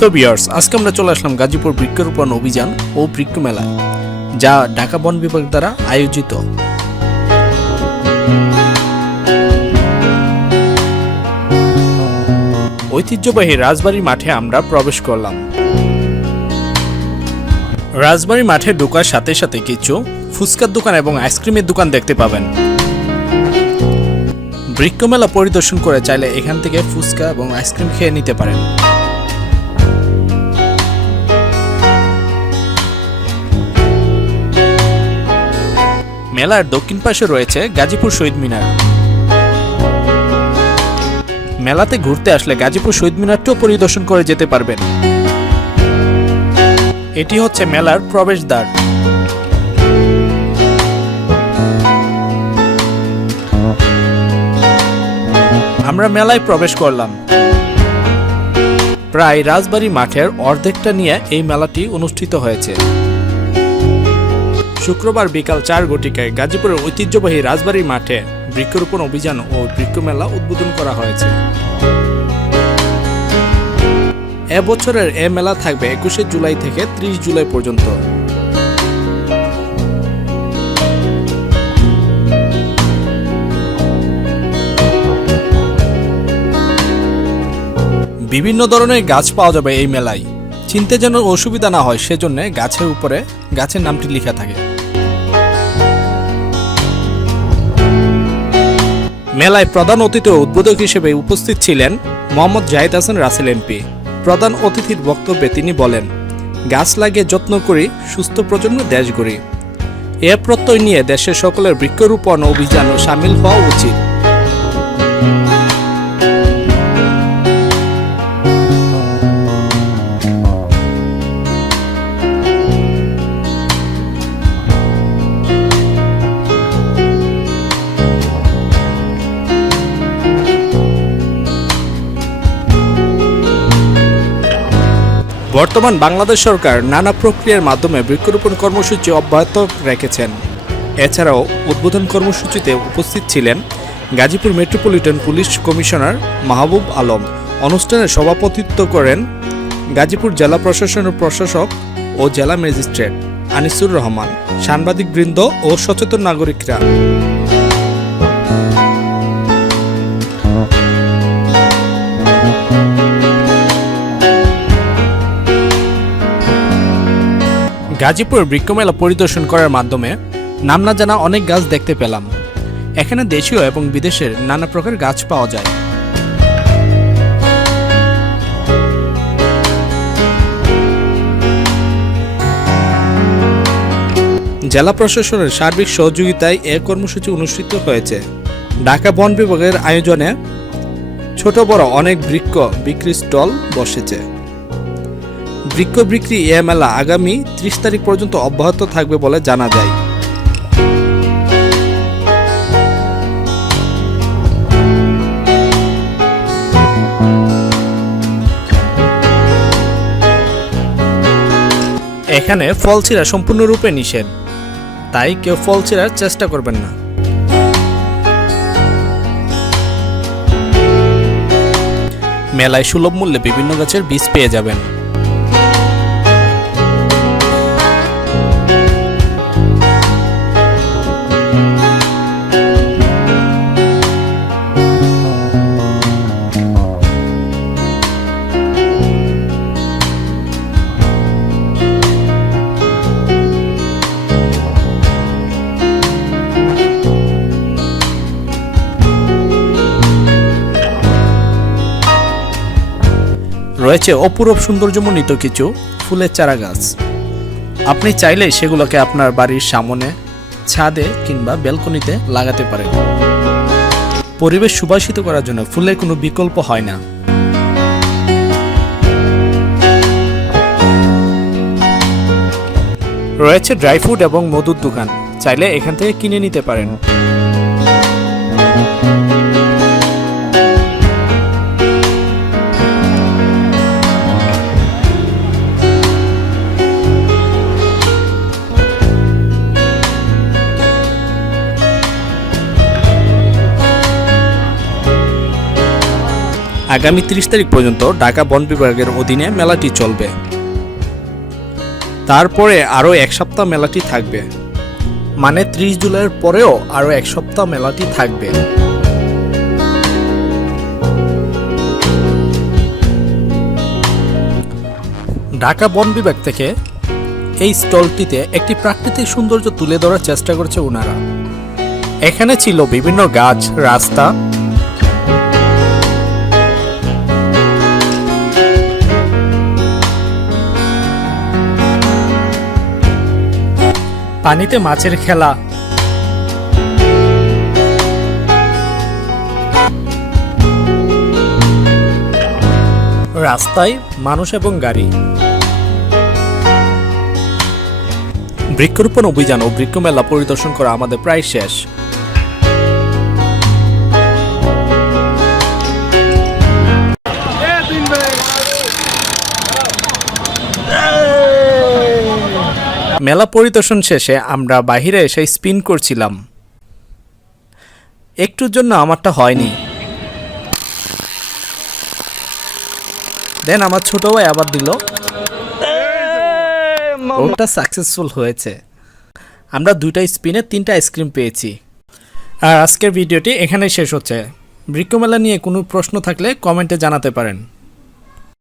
So viewers, আজকে আমরা চলে আসলাম গাজীপুর বৃক্ষরোপণ অভিযান ও বৃক্ষ মেলায়, যা ঢাকা বন বিভাগ দ্বারা আয়োজিত। ঐতিহ্যবাহী রাজবাড়ী মাঠে আমরা প্রবেশ করলাম। রাজবাড়ী মাঠে ঢোকার সাথে সাথে কিছু ফুচকার দোকান এবং আইসক্রিমের দোকান দেখতে পাবেন। বৃক্ষ মেলা পরিদর্শন করে চাইলে এখান থেকে ফুচকা এবং আইসক্রিম খেয়ে নিতে পারেন। মেলার দক্ষিণ পাশে রয়েছে গাজীপুর শহীদ মিনার। মেলাতে ঘুরতে আসলে গাজীপুর শহীদ মিনারটিও পরিদর্শন করে যেতে পারবেন। এটি হচ্ছে মেলার প্রবেশদ্বার। আমরা মেলায় প্রবেশ করলাম। প্রায় রাজবাড়ী মাঠের অর্ধেকটা নিয়ে এই মেলাটি অনুষ্ঠিত হয়েছে। শুক্রবার বিকাল 4 ঘটিকায় গাজীপুরের ঐতিহ্যবাহী রাজবাড়ী মাঠে বৃক্ষরোপণ অভিযান ও বৃক্ষ মেলা উদ্বোধন করা হয়েছে। এবছরের এ মেলা থাকবে 21 জুলাই থেকে 30 জুলাই পর্যন্ত। বিভিন্ন ধরনের গাছ পাওয়া যাবে এই মেলায়। চিনতে যেন অসুবিধা না হয় সেজন্য গাছের উপরে গাছের নামটি লেখা থাকে। মেলায় প্রধান অতিথি ও উদ্বোধক হিসেবে উপস্থিত ছিলেন মোহাম্মদ জাহিদ হাসান রাসেল এমপি। প্রধান অতিথির বক্তব্যে তিনি বলেন, গাছ লাগিয়ে যত্ন করি, সুস্থ প্রজন্ম দেশ গড়ি। এ প্রত্যয় নিয়ে দেশের সকলের বৃক্ষরোপণ অভিযানে সামিল হওয়া উচিত। বর্তমান বাংলাদেশ সরকার নানা প্রক্রিয়ার মাধ্যমে বৃক্ষরোপণ কর্মসূচি অব্যাহত রেখেছেন। এছাড়াও উদ্বোধন কর্মসূচিতে উপস্থিত ছিলেন Gazipur metropolitan police commissioner Mahbub Alam. অনুষ্ঠানে সভাপতিত্ব করেন গাজীপুর জেলা প্রশাসনের প্রশাসক ও জেলা ম্যাজিস্ট্রেট আনিসুর রহমান, সাংবাদিকবৃন্দ ও সচেতন নাগরিকরা। গাজীপুর বৃক্ষ মেলা পরিদর্শন করার মাধ্যমে নাম না জানা অনেক গাছ দেখতে পেলাম। এখানে দেশীয় এবং বিদেশের নানা প্রকার গাছ পাওয়া যায়। জেলা প্রশাসনের সার্বিক সহযোগিতায় এ কর্মসূচি অনুষ্ঠিত হয়েছে। ঢাকা বন বিভাগের আয়োজনে ছোট বড় অনেক বৃক্ষ বিক্রি স্টল বসেছে। বৃক্ষ বিক্রি এ মেলা আগামী 30 তারিখ পর্যন্ত অব্যাহত থাকবে বলে জানা যায়। এখানে ফল ছিঁড়া সম্পূর্ণরূপে নিষেধ, তাই কেউ ফল ছিঁড়ার চেষ্টা করবেন না। মেলায় সুলভ মূল্যে বিভিন্ন গাছের বীজ পেয়ে যাবেন। রয়েছে অপূরব সৌন্দর্যমণ্ডিত কিছু ফুলের চারা গাছ। আপনি চাইলে সেগুলোকে আপনার বাড়ির সামনে, ছাদে কিংবা ব্যালকনিতে লাগাতে পারেন। পরিবেশ সুবাসিত করার জন্য ফুলের কোনো বিকল্প হয় না। রয়েছে ড্রাই ফ্রুট এবং মধুর দোকান, চাইলে এখান থেকে কিনে নিতে পারেন। আগামী 30 তারিখ পর্যন্ত ঢাকা বন বিভাগের অধীনে মেলাটি চলবে। তারপরে আরও 1 সপ্তাহ মেলাটি থাকবে, মানে 30 জুলাইয়ের পরেও আরও 1 সপ্তাহ মেলাটি থাকবে। ঢাকা বন বিভাগ থেকে এই স্টলটিতে একটি প্রাকৃতিক সৌন্দর্য তুলে ধরার চেষ্টা করছে ওনারা। এখানে ছিল বিভিন্ন গাছ, রাস্তা, পানিতে মাছের খেলা, রাস্তায় মানুষ এবং গাড়ি। বৃক্ষরোপণ অভিযান ও বৃক্ষ মেলা পরিদর্শন করা আমাদের প্রায় শেষ। মেলা পরিদর্শন শেষে আমরা বাহিরে এসে স্পিন করছিলাম। একটুর জন্য আমারটা হয়নি, দেন আমার ছোট ভাই আবার দিল, ওটা সাকসেসফুল হয়েছে। আমরা 2টা স্পিনে 3টা আইসক্রিম পেয়েছি। আর আজকের ভিডিওটি এখানেই শেষ হচ্ছে। বৃক্ষ মেলা নিয়ে কোনো প্রশ্ন থাকলে কমেন্টে জানাতে পারেন।